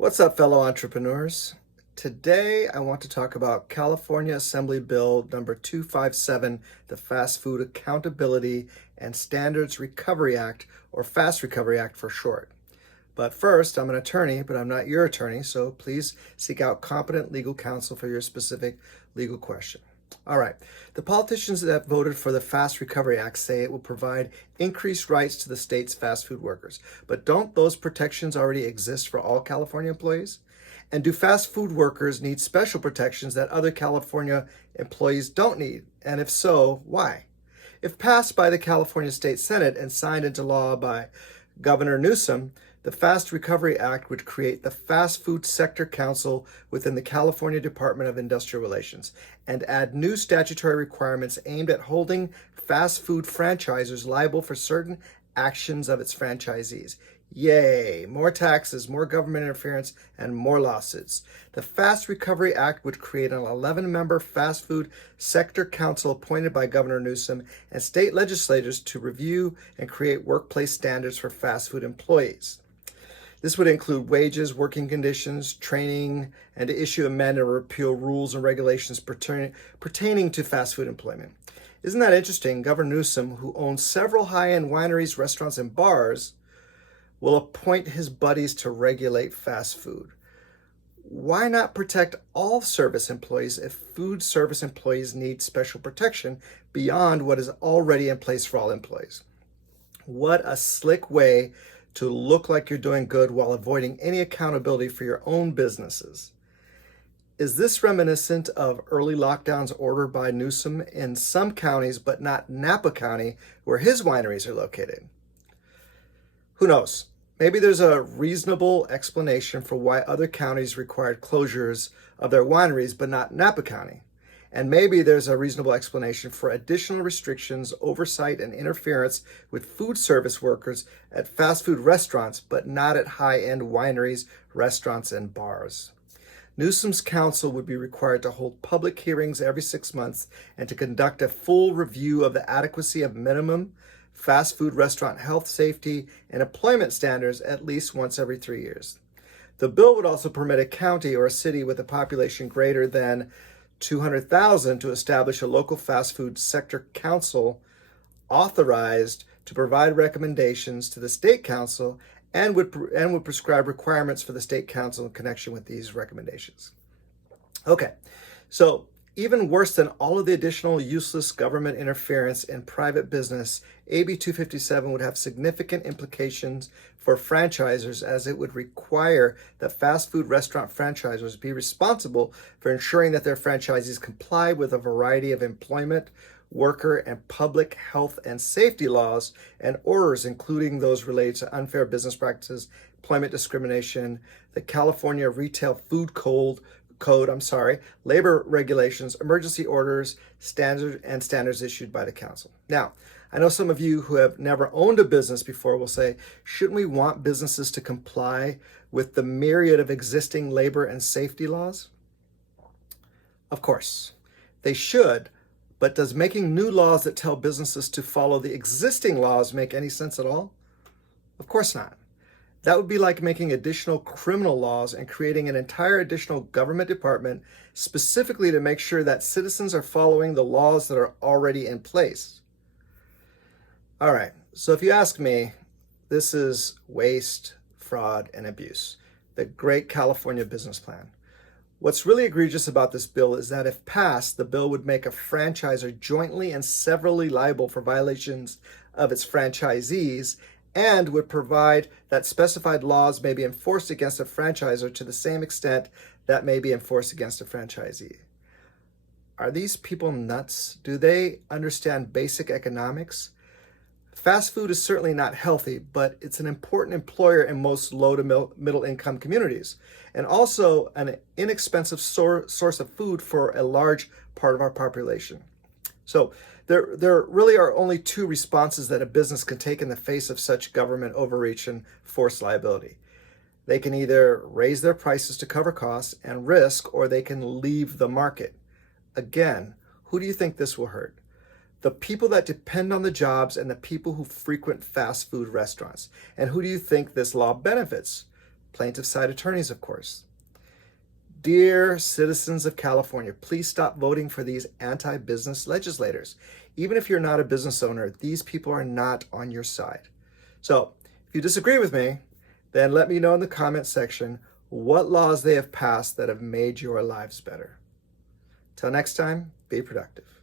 What's up, fellow entrepreneurs? Today, I want to talk about California Assembly Bill number 257, the Fast Food Accountability and Standards Recovery Act, or Fast Recovery Act for short. But first, I'm an attorney, but I'm not your attorney, so please seek out competent legal counsel for your specific legal question. All right, the politicians that voted for the Fast Recovery Act say it will provide increased rights to the state's fast food workers. But don't those protections already exist for all California employees? And do fast food workers need special protections that other California employees don't need? And if so, why? If passed by the California State Senate and signed into law by Governor Newsom, the Fast Recovery Act would create the Fast Food Sector Council within the California Department of Industrial Relations and add new statutory requirements aimed at holding fast food franchisors liable for certain actions of its franchisees. Yay! More taxes, more government interference, and more lawsuits. The Fast Recovery Act would create an 11-member fast food sector council appointed by Governor Newsom and state legislators to review and create workplace standards for fast food employees. This would include wages, working conditions, training, and to issue, amend, or repeal rules and regulations pertaining to fast food employment. Isn't that interesting? Governor Newsom, who owns several high-end wineries, restaurants, and bars, will appoint his buddies to regulate fast food. Why not protect all service employees if food service employees need special protection beyond what is already in place for all employees? What a slick way to look like you're doing good while avoiding any accountability for your own businesses. Is this reminiscent of early lockdowns ordered by Newsom in some counties, but not Napa County, where his wineries are located? Who knows? Maybe there's a reasonable explanation for why other counties required closures of their wineries, but not Napa County. And maybe there's a reasonable explanation for additional restrictions, oversight, and interference with food service workers at fast food restaurants, but not at high-end wineries, restaurants, and bars. Newsom's council would be required to hold public hearings every 6 months and to conduct a full review of the adequacy of minimum fast food restaurant health, safety, and employment standards at least once every 3 years. The bill would also permit a county or a city with a population greater than 200,000 to establish a local fast food sector council authorized to provide recommendations to the state council and would prescribe requirements for the state council in connection with these recommendations. Okay, so even worse than all of the additional useless government interference in private business, AB 257 would have significant implications for franchisors, as it would require that fast food restaurant franchisors be responsible for ensuring that their franchisees comply with a variety of employment, worker, and public health and safety laws and orders, including those related to unfair business practices, employment discrimination, the California Retail Food Code, labor regulations, emergency orders, standards issued by the council. Now, I know some of you who have never owned a business before will say, shouldn't we want businesses to comply with the myriad of existing labor and safety laws? Of course, they should, but does making new laws that tell businesses to follow the existing laws make any sense at all? Of course not. That would be like making additional criminal laws and creating an entire additional government department specifically to make sure that citizens are following the laws that are already in place. All right, so if you ask me, this is waste, fraud, and abuse, the great California business plan. What's really egregious about this bill is that if passed, the bill would make a franchisor jointly and severally liable for violations of its franchisees and would provide that specified laws may be enforced against a franchisor to the same extent that may be enforced against a franchisee. Are these people nuts? Do they understand basic economics? Fast food is certainly not healthy, but it's an important employer in most low to middle income communities, and also an inexpensive source of food for a large part of our population. So there really are only two responses that a business can take in the face of such government overreach and forced liability. They can either raise their prices to cover costs and risk, or they can leave the market. Again, who do you think this will hurt? The people that depend on the jobs and the people who frequent fast food restaurants. And who do you think this law benefits? plaintiff side attorneys, of course. Dear citizens of California, please stop voting for these anti-business legislators. Even if you're not a business owner, these people are not on your side. So if you disagree with me, then let me know in the comment section what laws they have passed that have made your lives better. Till next time, be productive.